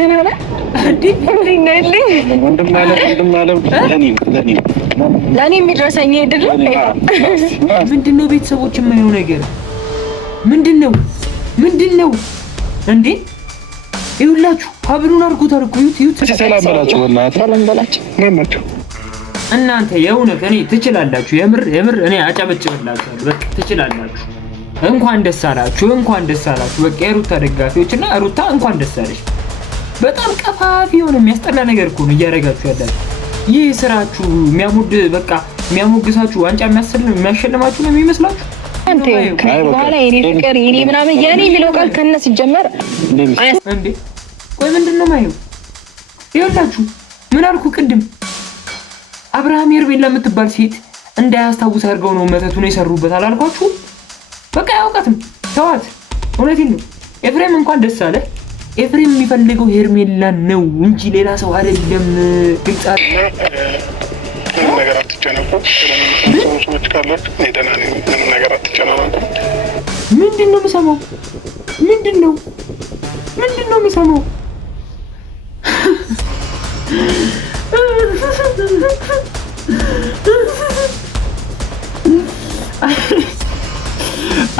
ደህና ነህ? ለእኔ የሚድረሰኝ ድል ምንድን ነው? ቤተሰቦች የማየው ነገር ምንድን ነው እንዴ? ይኸውላችሁ ሀብሉን አድርጎት ይዩት። ሰላም በላቸው። እናንተ የእውነት እኔ ትችላላችሁ። የምር እኔ አጨበጭብላችኋለሁ። በቃ ትችላላችሁ። እንኳን ደስ አላችሁ። በቃ የሩታ ደጋፊዎች እና ሩታ እንኳን ደስ አለሽ። በጣም ቀፋፊ የሆነ የሚያስጠላ ነገር እኮ ነው እያደረጋችሁ ያላችሁ። ይህ ስራችሁ የሚያሞግሳችሁ ዋንጫ የሚያሸልማችሁ ነው የሚመስላችሁ። አንተ በኋላ የኔ ፍቅር የኔ ምናምን የኔ የሚለው ቃል ከነ ሲጀመር እንዴ ቆይ ምንድን ነው ማየው? ይኸውላችሁ ምን አልኩ ቅድም? አብርሃም ሄርሜላ የምትባል ሴት እንዳያስታውስ አድርገው ነው መተቱን የሰሩበት አላልኳችሁ? በቃ ያውቃትም ተዋት። እውነቴን ነው። ኤፍሬም እንኳን ደስ አለ። ኤፍሬም የሚፈልገው ሄርሜላ ነው እንጂ ሌላ ሰው አይደለም። ግልጽ ነገር አትጨነቁ። ሰዎች ካላችሁ ደህና ነኝ። ምንም ነገር አትጨነቁ። ምንድን ነው የምሰማው?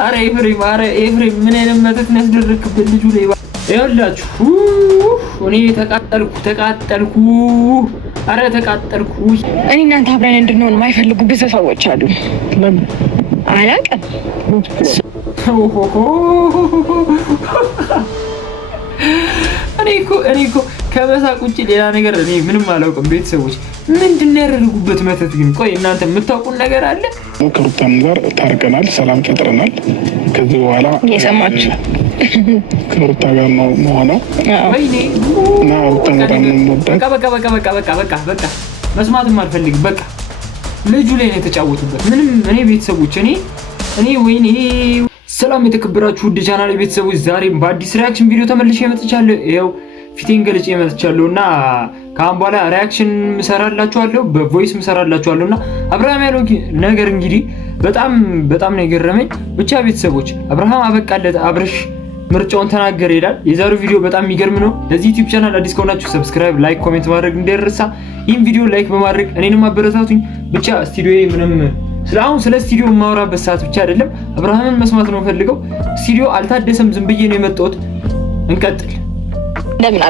አረ ኤፍሬም ምን አይነት መተት ነው ያስደረክበት ልጁ ላይ? ይኸውላችሁ እኔ ተቃጠልኩ። አረ ተቃጠልኩ። እኔ እናንተ አብረን እንድንሆን የማይፈልጉ ብዙ ሰዎች አሉ። ለምን አላውቅም። እኔ እኮ ከመሳቅ ውጭ ሌላ ነገር እኔ ምንም አላውቅም። ቤተሰቦች ምንድን ነው ያደረጉበት መተት ግን? ቆይ እናንተ የምታውቁን ነገር አለ? ከሩታም ጋር ታርቀናል፣ ሰላም ፈጥረናል። ከዚህ በኋላ የሰማችሁ ከሩታ ጋር ነው መሆነው። ወይኔ እና ሩታ በጣም ነው የምወዳት። በቃ መስማትም አልፈልግም። በቃ ልጁ ላይ ነው የተጫወቱበት። ምንም እኔ ቤተሰቦች እኔ ወይኔ ሰላም የተከበራችሁ ውድ ቻናል ቤተሰቦች፣ ዛሬም በአዲስ ሪያክሽን ቪዲዮ ተመልሼ መጥቻለሁ። ይኸው ፊቴን ገልጬ መጥቻለሁ እና ከአሁን በኋላ ሪያክሽን እሰራላችኋለሁ፣ በቮይስ እሰራላችኋለሁ እና አብርሃም ያለው ነገር እንግዲህ በጣም ነው የገረመኝ። ብቻ ቤተሰቦች አብርሃም አበቃለት፣ አብርሽ ምርጫውን ተናገረ ይላል። የዛሬው ቪዲዮ በጣም የሚገርም ነው። ለዚህ ዩቲዩብ ቻናል አዲስ ከሆናችሁ ሰብስክራይብ፣ ላይክ፣ ኮሜንት ማድረግ እንዳይረሳ። ይህን ቪዲዮ ላይክ በማድረግ እኔንም አበረታቱኝ። ብቻ ስቱዲዮ ምንም ስለ ስቱዲዮ የማወራበት ሰዓት ብቻ አይደለም፣ አብርሃምን መስማት ነው ፈልገው። ስቱዲዮ አልታደሰም፣ ዝም ብዬ ነው የመጣሁት። እንቀጥል። እንደምን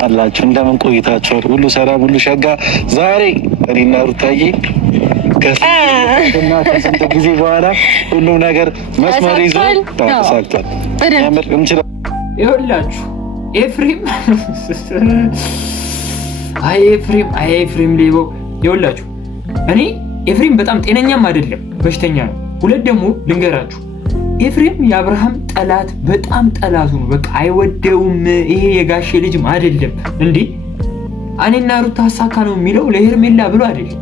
አላችሁ? እንደምን ቆይታችኋል? ሁሉ ሰላም፣ ሁሉ ሸጋ። ዛሬ እኔና ሩታዬ ከስንት ጊዜ በኋላ ሁሉም ነገር መስመር ይዞ ተሳክቷል። ይኸውላችሁ ኤፍሬም ሌባው። ይኸውላችሁ እኔ ኤፍሬም በጣም ጤነኛም አይደለም፣ በሽተኛ ነው። ሁለት ደግሞ ልንገራችሁ፣ ኤፍሬም የአብርሃም ጠላት፣ በጣም ጠላቱ ነው። በቃ አይወደውም። ይሄ የጋሼ ልጅም አይደለም እንዴ። እኔና ሩታ አሳካ ነው የሚለው ለሄርሜላ ብሎ አይደለም።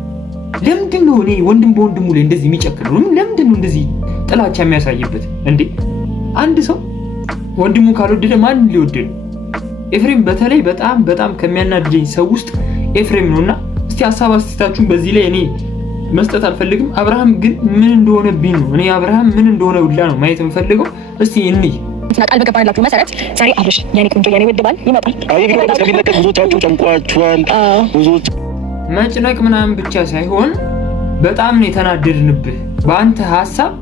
ለምንድን ነው እኔ ወንድም በወንድሙ ላይ እንደዚህ የሚጨክረው? ለምንድን ነው እንደዚህ ጥላቻ የሚያሳይበት እንዴ? አንድ ሰው ወንድሙ ካልወደደ ማን ሊወደድ ነው? ኤፍሬም በተለይ በጣም ከሚያናድደኝ ሰው ውስጥ ኤፍሬም ነውና እስቲ ሀሳብ አስተያየታችሁን በዚህ ላይ እኔ መስጠት አልፈልግም። አብርሃም ግን ምን እንደሆነብኝ ነው እኔ አብርሃም ምን እንደሆነ ሁላ ነው ማየት የምፈልገው። እስቲ እንይ። ቃል በገባላችሁ መሰረት ዛሬ አብርሽ የኔ ቆንጆ የኔ ውድ ባል ይመጣል። ብዙዎቻችሁ ጨንቋችኋል። ብዙዎች መጭነቅ ምናምን ብቻ ሳይሆን በጣም ነው የተናደድንብህ በአንተ ሀሳብ።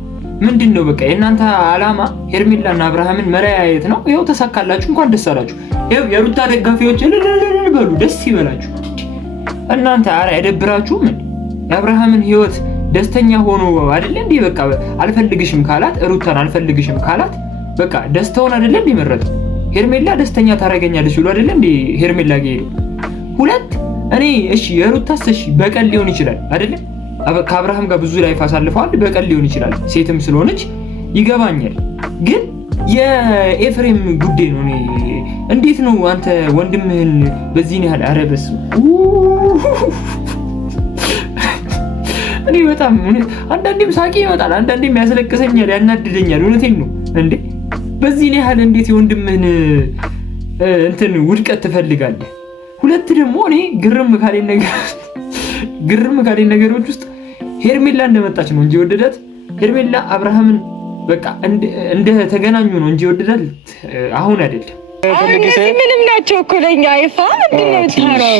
ምንድን ነው በቃ የእናንተ ዓላማ ሄርሜላና አብርሃምን መለያየት ነው። ይኸው ተሳካላችሁ፣ እንኳን ደስ አላችሁ። ይኸው የሩታ ደጋፊዎች በሉ ደስ ይበላችሁ እናንተ። ኧረ አይደብራችሁም? የአብርሃምን ህይወት ደስተኛ ሆኖ አይደለ እንዴ? በቃ አልፈልግሽም ካላት ሩታን አልፈልግሽም ካላት በቃ ደስታውን አይደለ እንዴ መረጠው? ሄርሜላ ደስተኛ ታረጋኛለች ብሎ አይደለ እንዴ ሄርሜላ ጋር ሁለት እኔ እሺ የሩታስ እሺ በቀል ሊሆን ይችላል አይደለ? ከአብርሃም ጋር ብዙ ላይፍ አሳልፈዋል። በቀል ሊሆን ይችላል፣ ሴትም ስለሆነች ይገባኛል። ግን የኤፍሬም ጉዳይ ነው። እኔ እንዴት ነው አንተ ወንድምህን በዚህ ያህል አረበስ? እኔ በጣም አንዳንዴም ሳቂ ይመጣል፣ አንዳንዴም ያስለቅሰኛል፣ ያናድደኛል። እውነቴን ነው እንዴ በዚህ ያህል እንዴት የወንድምህን እንትን ውድቀት ትፈልጋለህ? ሁለት ደግሞ እኔ ግርም ካለኝ ነገሮች ውስጥ ሄርሜላ እንደመጣች ነው እንጂ ወደዳት። ሄርሜላ አብርሃምን በቃ እንደ ተገናኙ ነው እንጂ ወደዳት አሁን አይደለም። ምንም ናቸው እኮ ለኛ አይፋ ምንድነው ታረው?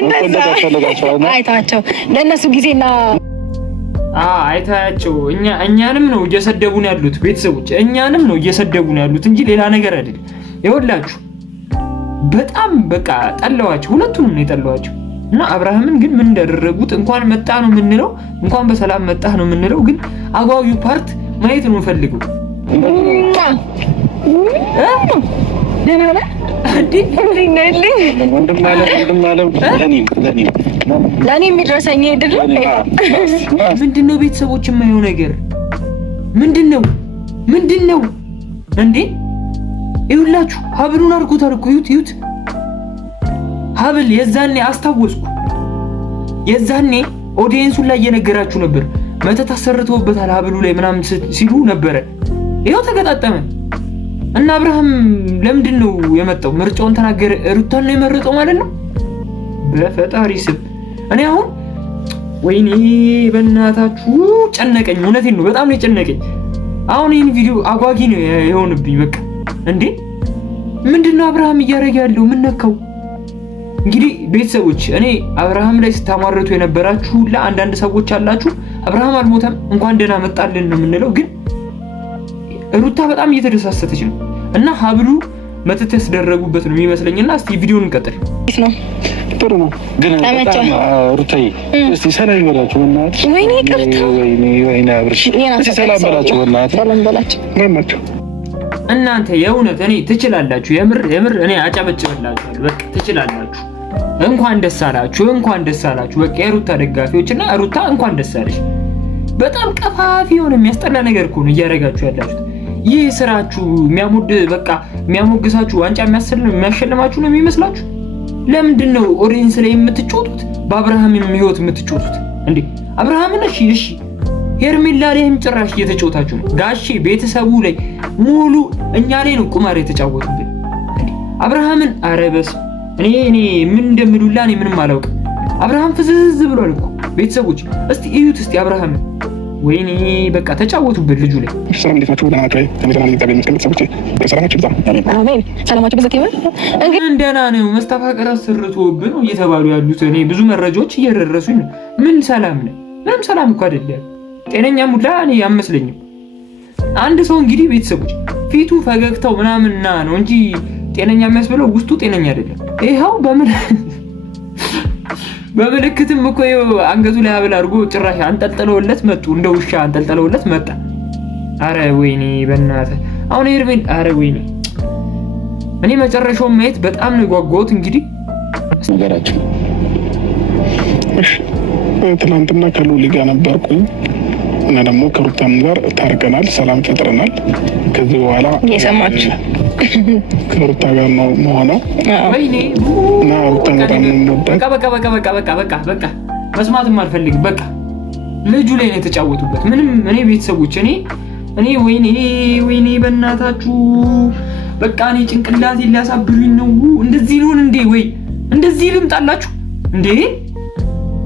እንደዛ አይታቸው ለእነሱ ጊዜና አይታቸው እኛንም ነው እየሰደቡን ያሉት ቤተሰቦች፣ እኛንም ነው እየሰደቡን ያሉት እንጂ ሌላ ነገር አይደለም። ይኸውላችሁ በጣም በቃ ጠላዋቸው፣ ሁለቱንም ነው የጠላዋቸው። እና አብርሃምን ግን ምን እንዳደረጉት እንኳን መጣ ነው የምንለው፣ እንኳን በሰላም መጣህ ነው የምንለው። ግን አጓጊው ፓርት ማየት ነው የምፈልገው። ለኔ የሚደርሰኝ ምንድነው? ቤተሰቦች የማየው ነገር ምንድነው እንዴ? ይኸውላችሁ ሀብሉን አድርጎታል እኮ እዩት። ሀብል የዛኔ አስታወስኩ። የዛኔ ኦዲየንሱን ላይ እየነገራችሁ ነበር፣ መተት አሰርተውበታል ሀብሉ ላይ ምናምን ሲሉ ነበረ። ይኸው ተገጣጠመ እና አብርሃም ለምንድን ነው የመጣው? ምርጫውን ተናገረ። ሩታን ነው የመረጠው ማለት ነው። በፈጣሪ ስም እኔ አሁን ወይኔ በእናታችሁ ጨነቀኝ። እውነቴን ነው፣ በጣም ነው የጨነቀኝ። አሁን ይህን ቪዲዮ አጓጊ ነው የሆንብኝ። በቃ እንዴ ምንድነው አብርሃም እያደረገ ያለው? ምን ነካው? እንግዲህ ቤተሰቦች እኔ አብርሃም ላይ ስታማርቱ የነበራችሁ ለአንዳንድ ሰዎች አላችሁ። አብርሃም አልሞተም እንኳን ደህና መጣልን ነው የምንለው። ግን ሩታ በጣም እየተደሳሰተች ነው እና ሀብሉ መተት ያስደረጉበት ነው የሚመስለኝና እስቲ ቪዲዮን እንቀጥል። ጥሩ ነው ግን በጣም ሩታዬ እስቲ ሰላም በላችሁ እናት። ወይኔ ቅርታ ወይኔ አብርሽ እስቲ ሰላም በላችሁ እናት። ሰላም በላችሁ እናንተ የእውነት እኔ ትችላላችሁ። የምር እኔ አጨበጭብላችኋለሁ። በቃ ትችላላችሁ። እንኳን ደስ አላችሁ፣ እንኳን ደስ አላችሁ። በቃ የሩታ ደጋፊዎችና ሩታ እንኳን ደስ አለሽ። በጣም ቀፋፊ የሆነ የሚያስጠላ ነገር እኮ ነው እያደረጋችሁ ያላችሁት። ይህ ስራችሁ የሚያሞግሳችሁ ዋንጫ የሚያሸልማችሁ ነው የሚመስላችሁ? ለምንድን ነው ኦዲየንስ ላይ የምትጮቱት? በአብርሃም ህይወት የምትጮቱት እንዴ? አብርሃምን እሺ ሄርሜላ ላይም ጭራሽ እየተጫወታችሁ ነው። ጋሼ ቤተሰቡ ላይ ሙሉ እኛ ላይ ነው ቁማር የተጫወቱብን። አብርሃምን አረበስ እኔ ምን እንደምሉላ እኔ ምንም አላውቅም። አብርሃም ፍዝዝ ብሏል እኮ ቤተሰቦች። እስቲ እዩት እስቲ አብርሃምን። ወይኔ በቃ ተጫወቱብን ልጁ ላይ። ሰላም እንዴት ናችሁ? ሰላማችሁ በዘት ይበል። እንደና ነው መስተፋቀር አሰርቶብን ነው እየተባሉ ያሉት። እኔ ብዙ መረጃዎች እየደረሱኝ ነው። ምን ሰላም ነው? ምንም ሰላም እኮ አይደለም። ጤነኛ ሙላ እኔ አመስለኝም። አንድ ሰው እንግዲህ ቤተሰቦች ፊቱ ፈገግታው ምናምንና ነው እንጂ ጤነኛ የሚያስብለው ውስጡ ጤነኛ አይደለም። ይሄው በምልክትም እኮ አንገቱ ላይ ሀብል አድርጎ ጭራሽ አንጠልጥለውለት መጡ። እንደ ውሻ አንጠልጥለውለት መጣ። አረ ወይኔ በእናትህ አሁን ሄርሜላ፣ አረ ወይኔ እኔ መጨረሻውን ማየት በጣም ነው የጓጓሁት። እንግዲህ ነገራችን ትናንትና ከሉሊ ጋር ነበርኩኝ እና ደግሞ ከሩታም ጋር ታርቀናል፣ ሰላም ፈጥረናል። ከዚህ በኋላ የሰማችሁ ከሩታ ጋር ነው መሆነው። ወይኔ እና ሩታ በጣም ነው በቃ መስማትም አልፈልግም። በቃ ልጁ ላይ ነው የተጫወቱበት። ምንም እኔ ቤተሰቦች እኔ ወይኔ በእናታችሁ በቃ እኔ ጭንቅላቴ ሊያሳብሉኝ ነው። እንደዚህ ሊሆን እንዴ? ወይ እንደዚህ ልምጣላችሁ እንዴ?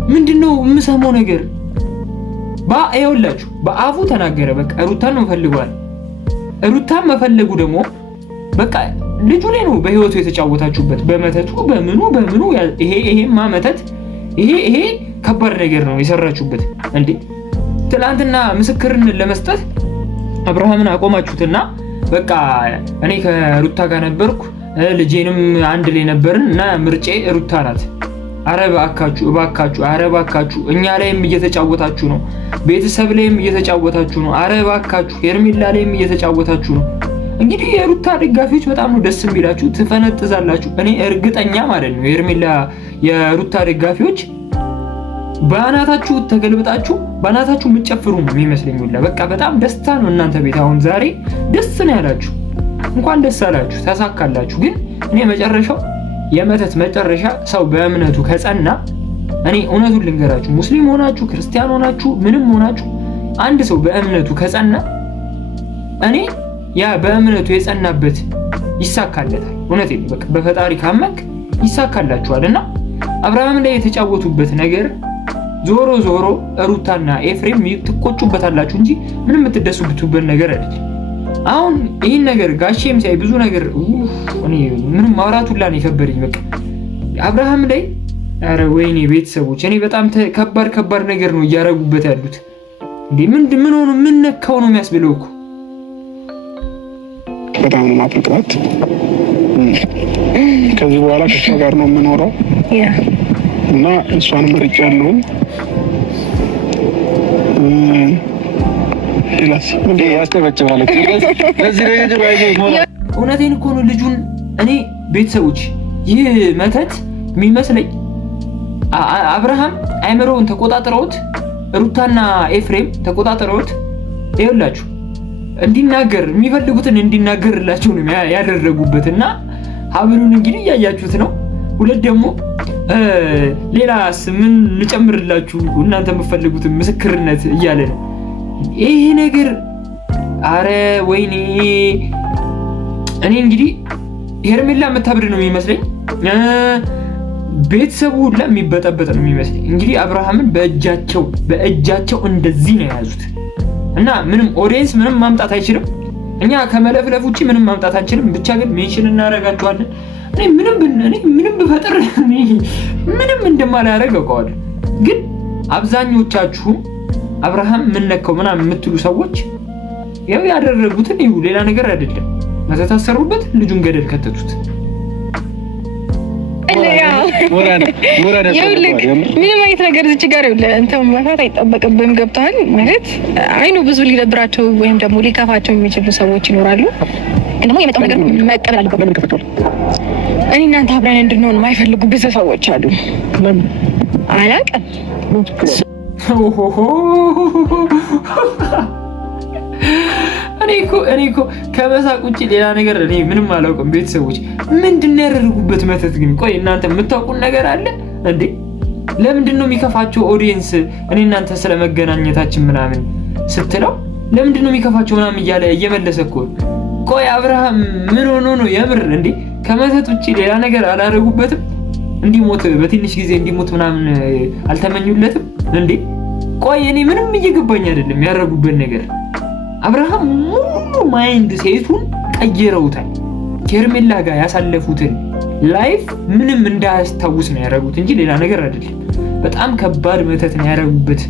ምንድነው የምሰማው ነገር? ይኸውላችሁ በአፉ ተናገረ። በቃ ሩታን ነው ፈልገዋል። ሩታን መፈለጉ ደግሞ በቃ ልጁ ላይ ነው በህይወቱ የተጫወታችሁበት። በመተቱ በምኑ ይሄማ መተት ይሄ ከባድ ነገር ነው የሰራችሁበት እንዴ። ትላንትና ምስክርነት ለመስጠት አብርሃምን አቆማችሁትና በቃ እኔ ከሩታ ጋር ነበርኩ ልጄንም አንድ ላይ ነበርን እና ምርጬ ሩታ ናት። አረ እባካችሁ እኛ ላይም እየተጫወታችሁ ነው፣ ቤተሰብ ላይም እየተጫወታችሁ ነው። አረ እባካችሁ ሄርሜላ ላይም እየተጫወታችሁ ነው። እንግዲህ የሩታ ደጋፊዎች በጣም ነው ደስ የሚላችሁ፣ ትፈነጥዛላችሁ። እኔ እርግጠኛ ማለት ነው የሩታ ደጋፊዎች ባናታችሁ ተገልብጣችሁ ባናታችሁ የምትጨፍሩ ነው የሚመስለኝ ሁላ። በቃ በጣም ደስታ ነው እናንተ ቤት አሁን ዛሬ ደስ ነው ያላችሁ። እንኳን ደስ አላችሁ፣ ተሳካላችሁ። ግን እኔ መጨረሻው የመተት መጨረሻ ሰው በእምነቱ ከጸና፣ እኔ እውነቱን ልንገራችሁ፣ ሙስሊም ሆናችሁ ክርስቲያን ሆናችሁ ምንም ሆናችሁ አንድ ሰው በእምነቱ ከጸና እኔ ያ በእምነቱ የጸናበት ይሳካለታል። እውነቴን በቃ በፈጣሪ ካመንክ ይሳካላችኋልና አብርሃም ላይ የተጫወቱበት ነገር ዞሮ ሩታና ኤፍሬም ትቆጩበታላችሁ እንጂ ምንም የምትደሱበት ነገር አይደለም። አሁን ይህን ነገር ጋሼም ሳይ ብዙ ነገር እኔ ምንም ማውራት ሁላ ነው የከበደኝ። በቃ አብርሃም ላይ ኧረ ወይኔ ቤተሰቦች እኔ በጣም ከባድ ነገር ነው እያረጉበት ያሉት። እንዴ ምን ሆኖ ምን ነካው ነው የሚያስብለው እኮ። በጣም ነው ማፈቅራት። ከዚህ በኋላ ከሷ ጋር ነው የምኖረው እና እሷን መርጫለሁ። ሌላስ እንዴ ያስተበጭባለ ለዚህ እውነቴን እኮ ነው ልጁን። እኔ ቤተሰቦች ይህ መተት የሚመስለኝ አብርሃም አይምሮውን ተቆጣጥረውት ሩታና ኤፍሬም ተቆጣጥረውት ይኸውላችሁ እንዲናገር የሚፈልጉትን እንዲናገርላቸው ነው ያደረጉበትና ሀብሉን እንግዲህ እያያችሁት ነው። ሁለት ደግሞ ሌላስ ምን ልጨምርላችሁ እናንተ የምትፈልጉትን ምስክርነት እያለ ነው ይሄ ነገር። አረ ወይኔ እኔ እንግዲህ ሄርሜላ የምታብድ ነው የሚመስለኝ፣ ቤተሰቡ ሁላ የሚበጠበጥ ነው የሚመስለኝ። እንግዲህ አብርሃምን በእጃቸው እንደዚህ ነው የያዙት እና ምንም ኦዲየንስ ምንም ማምጣት አይችልም። እኛ ከመለፍለፍ ውጪ ምንም ማምጣት አንችልም። ብቻ ግን ሜንሽን እናደርጋቸዋለን። እኔ ምንም ብፈጥር ምንም እንደማላደርግ አውቀዋለሁ። ግን አብዛኞቻችሁ አብርሃም ምን ነካው ምናምን የምትሉ ሰዎች ያው ያደረጉትን ይሁ ሌላ ነገር አይደለም። መተታሰሩበት ልጁን ገደል ከተቱት። ምንም አይነት ነገር እዚህ ጋር እንትን መፍራት አይጠበቅብህም። ገብቶሃል ማለት አይኑ ብዙ ሊደብራቸው ወይም ደግሞ ሊከፋቸው የሚችሉ ሰዎች ይኖራሉ። ግን ደግሞ የመጣው ነገር መቀበል አለበት። እኔ እናንተ አብረን እንድንሆን የማይፈልጉ ብዙ ሰዎች አሉ። አላውቅም። እኔ እኮ ከመሳቅ ውጭ ሌላ ነገር እኔ ምንም አላውቅም። ቤተሰቦች ምንድን ነው ያደረጉበት መተት ግን? ቆይ እናንተ የምታውቁን ነገር አለ እንዴ? ለምንድን ነው የሚከፋቸው ኦዲየንስ? እኔ እናንተ ስለመገናኘታችን ምናምን ስትለው ለምንድን ነው የሚከፋቸው ምናምን እያለ እየመለሰ እኮ። ቆይ አብርሃም ምን ሆኖ ነው የምር እንዴ? ከመተት ውጭ ሌላ ነገር አላደረጉበትም? እንዲሞት በትንሽ ጊዜ እንዲሞት ምናምን አልተመኙለትም እንዴ? ቆይ እኔ ምንም እየገባኝ አይደለም ያደረጉበት ነገር። አብርሃም ሙሉ ማይንድ ሴቱን ቀይረውታል። ከሄርሜላ ጋር ያሳለፉትን ላይፍ ምንም እንዳያስታውስ ነው ያደረጉት እንጂ ሌላ ነገር አይደለም። በጣም ከባድ መተት ነው ያደረጉበት።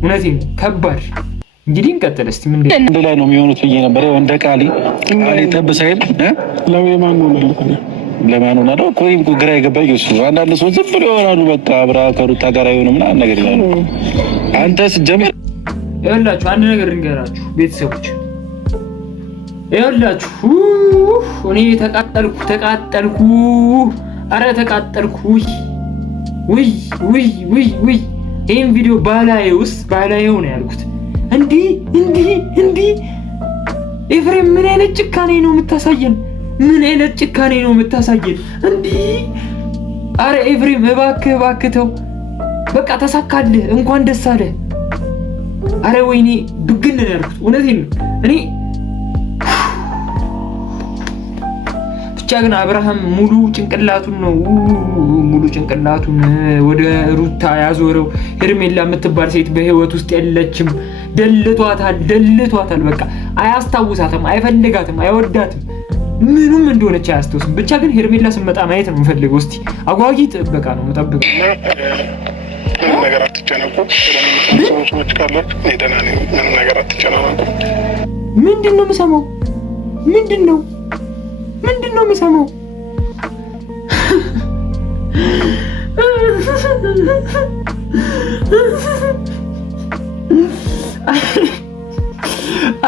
እውነቴን ነው ከባድ። እንግዲህ እንቀጥል እስቲ። ምን እንደ ላይ ነው የሚሆኑት ብዬ ነበር። ያው እንደ ቃሊ ጠብ ሳይል ለማን ነው ለማን ነው ነው ኮይም ግራ የገባኝ እሱ። አንዳንድ ሰው ዝም ብሎ ይሆናሉ በቃ አብራ ከሩታ ጋር አይሆንም ምናምን ነገር ይላሉ። አንተስ ጀምር ይኸውላችሁ አንድ ነገር ልንገራችሁ ቤተሰቦች። ይኸውላችሁ እኔ ተቃጠልኩ። አረ ተቃጠልኩ። ውይ ይህን ቪዲዮ ባላየው ነው ያልኩት። እንዲህ ኤፍሬም ምን አይነት ጭካኔ ነው የምታሳየን? እንዲህ አረ ኤፍሬም እባክህ ተው በቃ ተሳካልህ፣ እንኳን ደስ አለህ። አረ ወይኔ ብግን ነው ያልኩት። እውነቴን ነው። እኔ ብቻ ግን አብርሃም ሙሉ ጭንቅላቱን ወደ ሩታ ያዞረው። ሄርሜላ የምትባል ሴት በህይወት ውስጥ የለችም። ደልቷታል። በቃ አያስታውሳትም፣ አይፈልጋትም፣ አይወዳትም። ምኑም እንደሆነች አያስታውስም። ብቻ ግን ሄርሜላ ስመጣ ማየት ነው የምፈልገው። እስቲ አጓጊ ጥበቃ ነው የምጠብቀው። ምንም ነገር አትጨነቁ። ሰዎች ካላችሁ እኔ ደህና ነኝ። ምንም ነገር አትጨናነቁ። ምንድን ነው የምሰማው?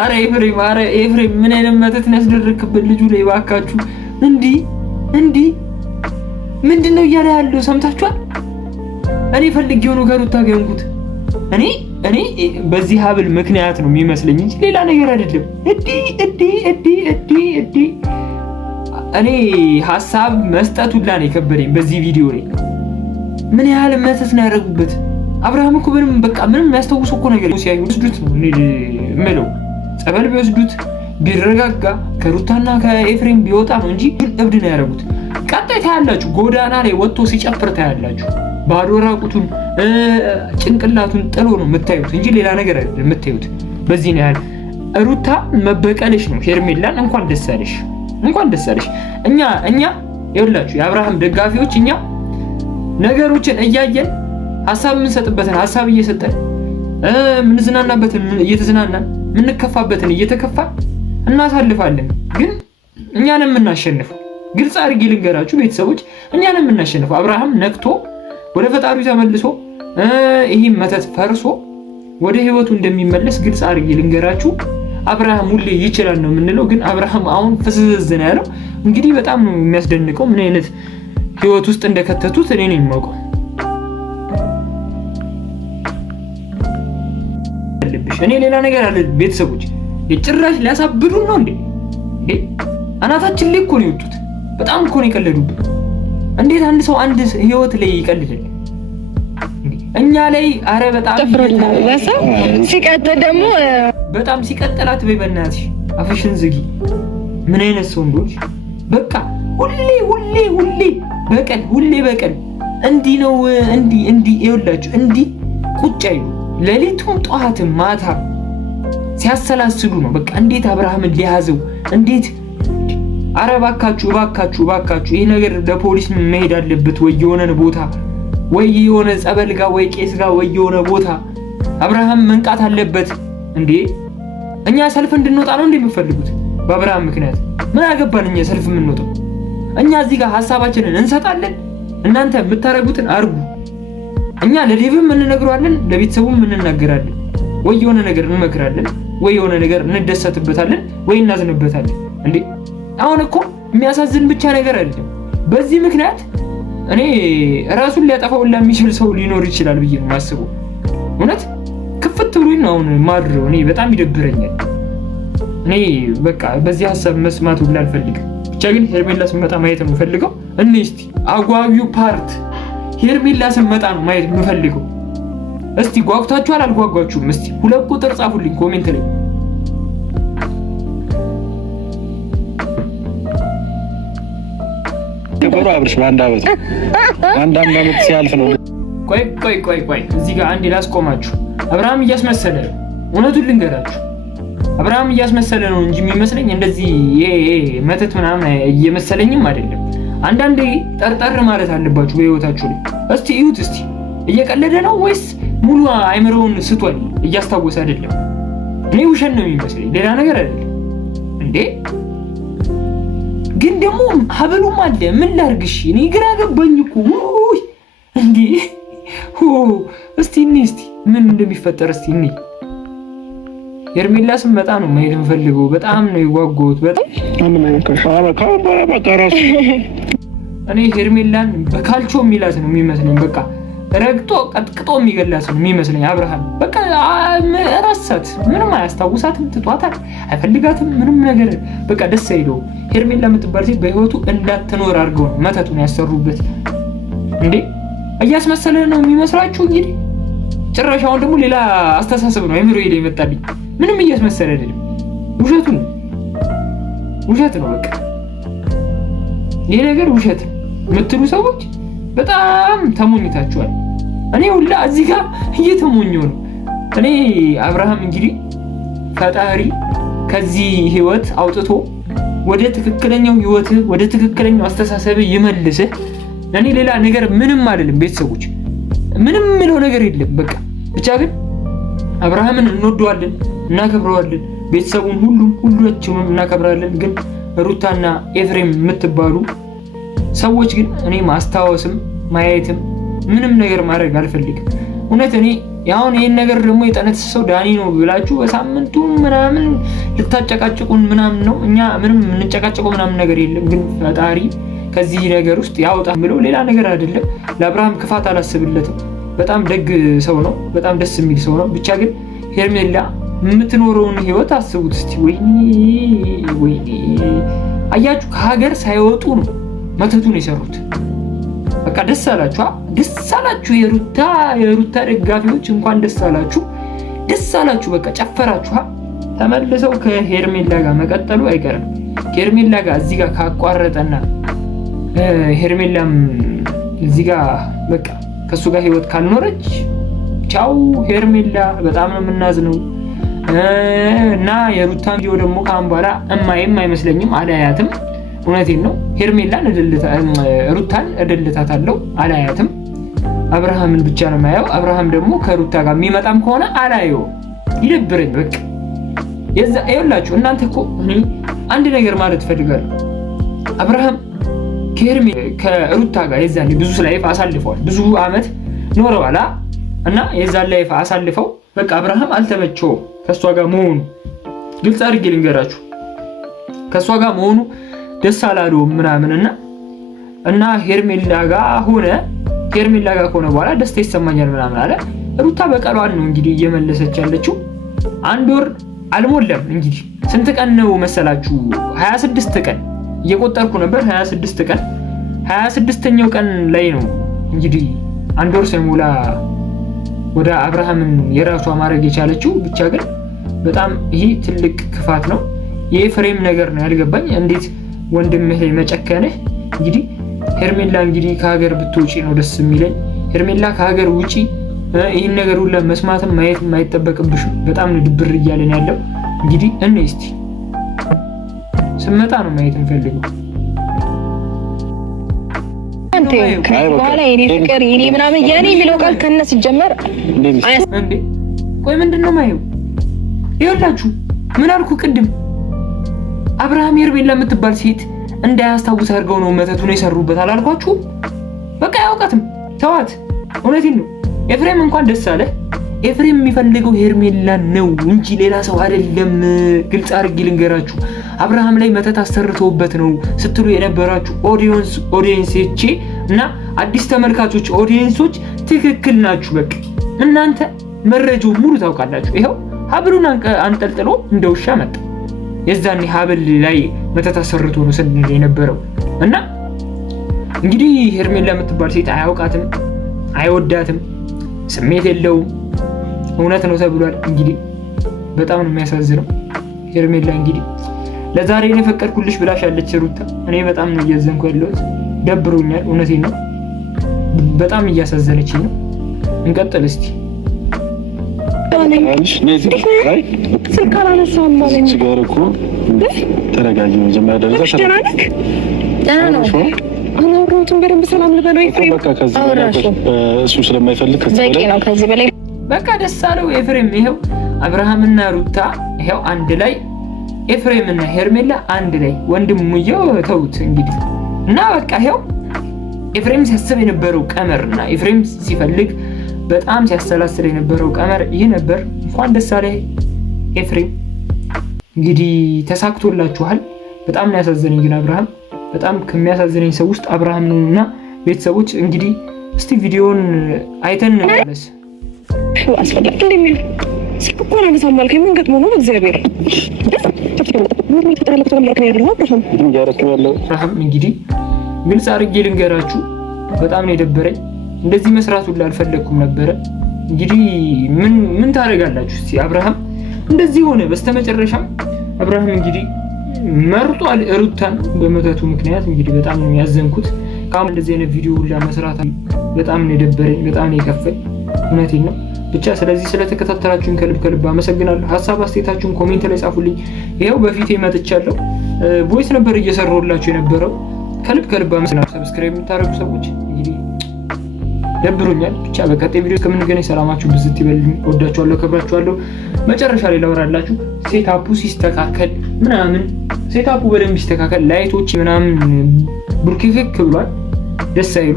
አረ ኤፍሬም ምን አይነት መተት ነው ያስደረክበት ልጁ ላይ? እባካችሁ እንዲህ ምንድን ነው እያለ ያለው ሰምታችኋል? እኔ ፈልጌው ነው ከሩታ ጋር የሆንኩት። እኔ በዚህ ሀብል ምክንያት ነው የሚመስለኝ እንጂ ሌላ ነገር አይደለም። እኔ ሀሳብ መስጠት ሁላ ነው የከበደኝ በዚህ ቪዲዮ ላይ። ምን ያህል መተት ነው ያደረጉበት? አብርሃም እኮ ምንም የሚያስታውሰው እኮ ነገር ሲያዩ ወስዱት ነው የምለው። ጸበል ቢወስዱት ቢረጋጋ ከሩታና ከኤፍሬም ቢወጣ ነው እንጂ እብድ ነው ያደረጉት። ቀጣይ ታያላችሁ፣ ጎዳና ላይ ወጥቶ ሲጨፍር ታያላችሁ። ባዶ ራቁቱን ጭንቅላቱን ጥሎ ነው የምታዩት እንጂ ሌላ ነገር አይደለም የምታዩት። በዚህ ነው ያህል ሩታ መበቀልሽ ነው ሄርሜላን። እንኳን ደስ አለሽ፣ እንኳን ደስ አለሽ። እኛ ይኸውላችሁ የአብርሃም ደጋፊዎች እኛ ነገሮችን እያየን ሀሳብ የምንሰጥበትን ሀሳብ እየሰጠን ምንዝናናበትን እየተዝናናን ምንከፋበትን እየተከፋን እናሳልፋለን። ግን እኛን የምናሸንፈው ግልጽ አድርጌ ልንገራችሁ ቤተሰቦች፣ እኛን የምናሸንፈው አብርሃም ነክቶ ወደ ፈጣሪው ተመልሶ ይሄ መተት ፈርሶ ወደ ህይወቱ እንደሚመለስ ግልጽ አድርጌ ልንገራችሁ። አብርሃም ሁሌ ይችላል ነው የምንለው፣ ግን አብርሃም አሁን ፍዝዝ ነው ያለው። እንግዲህ በጣም ነው የሚያስደንቀው ምን አይነት ህይወት ውስጥ እንደከተቱት እኔ ነኝ የማውቀው። እኔ ሌላ ነገር አለ ቤተሰቦች፣ የጭራሽ ሊያሳብዱን ነው እንዴ? አናታችን ላይ እኮ ነው የወጡት። በጣም እኮ ነው የቀለዱብን። እንዴት አንድ ሰው አንድ ህይወት ላይ ይቀልዳል? እኛ ላይ አረ በጣም ሲቀጥል ደግሞ በጣም ሲቀጥላት በይ በእናትሽ አፍሽን ዝጊ። ምን አይነት ሰው እንደሆነች በቃ ሁሌ በቀል እንዲህ ነው እንዲህ ይኸውላችሁ እንዲህ ቁጭ አይሉ ሌሊቱም ጠዋትም ማታ ሲያሰላስሉ ነው። በቃ እንዴት አብርሃምን ሊያዘው እንዴት አረ እባካችሁ ይሄ ነገር ለፖሊስ መሄድ አለበት ወይ የሆነ ቦታ ወይ የሆነ ጸበል ጋር ወይ ቄስ ጋር ወይ የሆነ ቦታ አብርሃም መንቃት አለበት እንዴ። እኛ ሰልፍ እንድንወጣ ነው እንደሚፈልጉት በአብርሃም ምክንያት። ምን አገባን እኛ ሰልፍ የምንወጣው? እኛ እዚህ ጋር ሐሳባችንን እንሰጣለን፣ እናንተ የምታረጉትን አርጉ። እኛ ለዴቭም እንነግረዋለን፣ ለቤተሰቡም እንናገራለን። ወይ የሆነ ነገር እንመክራለን፣ ወይ የሆነ ነገር እንደሰትበታለን፣ ወይ እናዝንበታለን። እንዴ አሁን እኮ የሚያሳዝን ብቻ ነገር አይደለም። በዚህ ምክንያት እኔ ራሱን ሊያጠፋው የሚችል ሰው ሊኖር ይችላል ብዬ ነው የማስበው። እውነት ክፍት ብሎኝ ነው አሁን ማድረው። እኔ በጣም ይደብረኛል። እኔ በቃ በዚህ ሐሳብ መስማት ሁሉ አልፈልግም። ብቻ ግን ሄርሜላ ስመጣ ማየት ነው የምፈልገው። እስቲ አጓጊው ፓርት ሄርሜላ ስመጣ ነው ማየት የምፈልገው። እስቲ ጓጉታችኋል አልጓጓችሁም? እስቲ 2 ቁጥር ጻፉልኝ ኮሜንት ላይ። ተቆራ አብርሽ በአንድ ዓመት ሲያልፍ ነው። ቆይ እዚህ ጋር አንዴ ላስቆማችሁ። አብርሃም እያስመሰለ ነው። እውነቱን ልንገራችሁ አብርሃም እያስመሰለ ነው እንጂ የሚመስለኝ እንደዚህ መተት ምናምን እየመሰለኝም አይደለም። አንዳንዴ ጠርጠር ማለት አለባችሁ በህይወታችሁ ላይ። እስቲ እዩት። እስቲ እየቀለደ ነው ወይስ ሙሉ አይምሮውን ስቷል እያስታወሰ አይደለም? እኔ ውሸት ነው የሚመስለኝ ሌላ ነገር አይደለም እንዴ። ግን ደግሞ ሀብሉም አለ። ምን ላድርግሽ? እኔ ግራ ገባኝ እኮ እንዴ። እስቲ ምን እንደሚፈጠር እስቲ ሄርሜላ ስመጣ ነው ማየት የምፈልገው። በጣም ነው የጓጓሁት። በጣም እኔ ሄርሜላን በካልቾ የሚላት ነው የሚመስለኝ። በቃ ረግጦ ቀጥቅጦ የሚገላት ነው የሚመስለኝ አብርሃም። በቃ ረሳት፣ ምንም አያስታውሳትም፣ ትቷታል፣ አይፈልጋትም፣ ምንም ነገር በቃ ደስ አይለው። ሄርሜላ የምትባል ሴት በህይወቱ እንዳትኖር አድርገው ነው መተቱን ያሰሩበት። እንዴ እያስመሰለ ነው የሚመስላችሁ? እንግዲህ ጭራሽ አሁን ደግሞ ሌላ አስተሳሰብ ነው አይምሮ ይሄ ይመጣልኝ። ምንም እያስመሰለ አይደለም፣ ውሸት ነው። በቃ ይሄ ነገር ውሸት የምትሉ ሰዎች በጣም ተሞኝታችኋል። እኔ ሁላ እዚህ ጋር እየተሞኘው ነው። እኔ አብርሃም እንግዲህ ፈጣሪ ከዚህ ህይወት አውጥቶ ወደ ትክክለኛው ህይወት ወደ ትክክለኛው አስተሳሰብ ይመልስህ። እኔ ሌላ ነገር ምንም አይደለም ቤተሰቦች፣ ምንም ምለው ነገር የለም። በቃ ብቻ ግን አብርሃምን እንወደዋለን፣ እናከብረዋለን፣ ቤተሰቡን ሁላችንም እናከብራለን። ግን ሩታና ኤፍሬም የምትባሉ ሰዎች ግን እኔ ማስታወስም ማየትም ምንም ነገር ማድረግ አልፈልግም። እውነት እኔ ያሁን ይሄን ነገር ደግሞ የጠነሰሰው ዳኒ ነው ብላችሁ በሳምንቱ ምናምን ልታጨቃጭቁን ምናምን ነው። እኛ ምንም የምንጨቃጨቀው ምናምን ነገር የለም። ግን ፈጣሪ ከዚህ ነገር ውስጥ ያውጣ ብለው ሌላ ነገር አይደለም። ለአብርሃም ክፋት አላስብለትም። በጣም ደግ ሰው ነው። በጣም ደስ የሚል ሰው ነው። ብቻ ግን ሄርሜላ የምትኖረውን ህይወት አስቡት እስቲ። ወይኔ አያችሁ፣ ከሀገር ሳይወጡ ነው መተቱን የሰሩት። በቃ ደስ አላችሁ የሩታ ደጋፊዎች፣ እንኳን ደስ አላችሁ። በቃ ጨፈራችሁ። ተመልሰው ከሄርሜላ ጋር መቀጠሉ አይቀርም። ሄርሜላ ጋር እዚህ ጋር ካቋረጠና ሄርሜላም እዚህ ጋር በቃ ከሱ ጋር ህይወት ካልኖረች ቻው ሄርሜላ። በጣም ነው የምናዝነው። እና የሩታን ቪዲዮ ደግሞ ካሁን በኋላ እማይም አይመስለኝም፣ አላያትም። እውነቴን ነው። ሄርሜላን ሩታን እደልታታለሁ፣ አላያትም። አብርሃምን ብቻ ነው የማየው። አብርሃም ደግሞ ከሩታ ጋር የሚመጣም ከሆነ አላየው፣ ይደብረኝ በቃ። ይኸውላችሁ እናንተ እኮ እኔ አንድ ነገር ማለት እፈልጋለሁ። አብርሃም ከሩታ ጋር የዛኔ ብዙ ላይፍ አሳልፈዋል፣ ብዙ አመት ኖረዋል እና የዛን ላይፍ አሳልፈው በቃ አብርሃም አልተመቸውም ከሷ ጋር መሆኑ። ግልጽ አድርጌ ልንገራችሁ፣ ከሷ ጋር መሆኑ ደስ አላለውም ምናምንና እና ሄርሜላ ጋር ሆነ። ሄርሜላ ጋር ከሆነ በኋላ ደስታ ይሰማኛል ምናምን አለ። ሩታ በቀሏን ነው እንግዲህ እየመለሰች ያለችው። አንድ ወር አልሞላም እንግዲህ። ስንት ቀን ነው መሰላችሁ? 26 ቀን እየቆጠርኩ ነበር። 26 ቀን 26ኛው ቀን ላይ ነው እንግዲህ አንድ ወር ሳይሞላ ወደ አብርሃምን የራሷ ማድረግ የቻለችው። ብቻ ግን በጣም ይሄ ትልቅ ክፋት ነው። የኤፍሬም ነገር ነው ያልገባኝ። እንዴት ወንድምህ ላይ መጨከንህ። እንግዲህ ሄርሜላ እንግዲህ ከሀገር ብትወጪ ነው ደስ የሚለኝ። ሄርሜላ ከሀገር ውጪ ይህን ነገር ሁላ መስማትም ማየት የማይጠበቅብሽም። በጣም ነው ድብር እያለን ያለው። እንግዲህ እስቲ ስመጣ ነው ማየት እንፈልገው። አንተ በኋላ የኔ ፍቅር የኔ ምናምን የኔ የሚለው ቃል ከነ ሲጀመር እንዴ ቆይ ምንድነው ማየው? ይኸውላችሁ ምን አልኩ ቅድም? አብርሃም ሄርሜላ የምትባል ሴት እንዳያስታውስ አድርገው ነው መተቱን የሰሩበት አላልኳችሁም? በቃ ያውቃትም ተዋት። እውነቴን ነው። ኤፍሬም እንኳን ደስ አለ። ኤፍሬም የሚፈልገው ሄርሜላ ነው እንጂ ሌላ ሰው አይደለም። ግልጽ አድርጌ ልንገራችሁ፣ አብርሃም ላይ መተት አሰርተውበት ነው ስትሉ የነበራችሁ ኦዲየንሶቼ እና አዲስ ተመልካቾች ኦዲየንሶች ትክክል ናችሁ። በቃ እናንተ መረጃው ሙሉ ታውቃላችሁ። ይኸው ሀብሉን አንጠልጥሎ እንደ ውሻ መጣ። የዛኔ ሀብል ላይ መተት አሰርቶ ነው ስንል የነበረው እና እንግዲህ ሄርሜላ የምትባል ሴት አያውቃትም፣ አይወዳትም፣ ስሜት የለውም። እውነት ነው ተብሏል። እንግዲህ በጣም ነው የሚያሳዝነው። ሄርሜላ እንግዲህ ለዛሬ ነው የፈቀድኩልሽ ብላሻለች ሩታ። እኔ በጣም ነው እያዘንኩ ያለሁት፣ ደብሮኛል። እውነቴን ነው፣ በጣም እያሳዘነችኝ ነው። እንቀጥል እስቲ። ስልክ አላነሳም ማለት ነው። ተረጋጊ። መጀመሪያ ደረጃ ደህና ነው። አላወራሁትም በደንብ ሰላም ልበለው። ኤፍሬም እሱ ስለማይፈልግ በቂ ነው። ከዚህ በላይ በቃ ደስ አለው ኤፍሬም። ይሄው አብርሃምና ሩታ ይሄው አንድ ላይ፣ ኤፍሬምና ሄርሜላ አንድ ላይ። ወንድሙየው ተውት እንግዲህ እና በቃ ይሄው ኤፍሬም ሲያስብ የነበረው ቀመርና ኤፍሬም ሲፈልግ በጣም ሲያሰላስል የነበረው ቀመር ይህ ነበር። እንኳን ደስ አለህ ኤፍሬም። እንግዲህ ተሳክቶላችኋል። በጣም ነው ያሳዘነኝ ግን አብርሃም፣ በጣም ከሚያሳዝነኝ ሰው ውስጥ አብርሃም ነውና ቤተሰቦች እንግዲህ እስቲ ቪዲዮን አይተን እንመለስ። አስፈላጊ እንደሚል ስልክ እኮ ነው ተማልከኝ። ምን ገጥሞ ነው? እግዚአብሔር አብርሃም እንግዲህ ግልጽ አድርጌ ልንገራችሁ፣ በጣም ነው የደበረኝ። እንደዚህ መስራቱ አልፈለኩም ነበረ። እንግዲህ ምን ታደርጋላችሁ? እስቲ አብርሃም እንደዚህ ሆነ። በስተመጨረሻም አብርሃም እንግዲህ መርጧል ሩታን በመተቱ ምክንያት። እንግዲህ በጣም ነው ያዘንኩት። ካም እንደዚህ አይነት ቪዲዮ ሁላ መስራት በጣም ነው የደበረኝ፣ በጣም ነው የከፈኝ። እውነቴን ነው። ብቻ ስለዚህ ስለተከታተላችሁን ከልብ አመሰግናለሁ። ሀሳብ አስተያየታችሁን ኮሜንት ላይ ጻፉልኝ። ይሄው በፊቴ መጥቻለሁ። ቮይስ ነበር እየሰራሁላችሁ የነበረው። ከልብ አመሰግናለሁ። ሰብስክራይብ የምታደርጉ ሰዎች እንግዲህ ደብሮኛል። ብቻ በቀጣይ ቪዲዮ ከምንገናኝ ሰላማችሁ ብዝት ይበልልኝ። ወዳችኋለሁ፣ ከብራችኋለሁ። መጨረሻ ላይ ላወራላችሁ ሴታፑ ሲስተካከል ምናምን፣ ሴታፑ በደንብ ሲስተካከል ላይቶች ምናምን ቡርክክክ ብሏል። ደስ አይሉ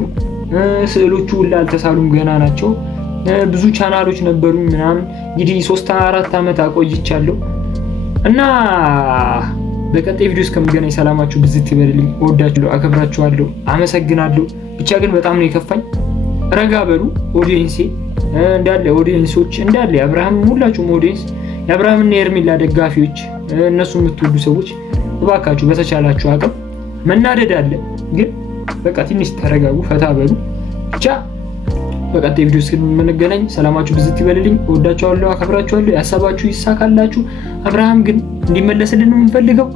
ስዕሎቹ ሁላ አልተሳሉም፣ ገና ናቸው። ብዙ ቻናሎች ነበሩኝ ምናምን። እንግዲህ 3-4 አመት አቆይቻለሁ እና በቀጣይ ቪዲዮ እስከምንገናኝ ሰላማችሁ ብዝት ይበልልኝ። ወዳችኋለሁ፣ አከብራችኋለሁ፣ አመሰግናለሁ። ብቻ ግን በጣም ነው የከፋኝ። ረጋ በሉ ኦዲየንሴ እንዳለ ኦዲየንሶች እንዳለ የአብርሃም ሁላችሁም ኦዲየንስ የአብርሃምና የሄርሜላ ደጋፊዎች እነሱ የምትወዱ ሰዎች እባካችሁ በተቻላችሁ አቅም መናደድ አለ፣ ግን በቃ ትንሽ ተረጋጉ፣ ፈታ በሉ። ብቻ በቀጣይ ቪዲዮ እስከምንገናኝ ሰላማችሁ ብዝት ይበልልኝ። ወዳችኋለሁ፣ አከብራችኋለሁ። ያሰባችሁ ይሳካላችሁ። አብርሃም ግን እንዲመለስልን ነው የምንፈልገው።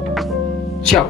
ቻው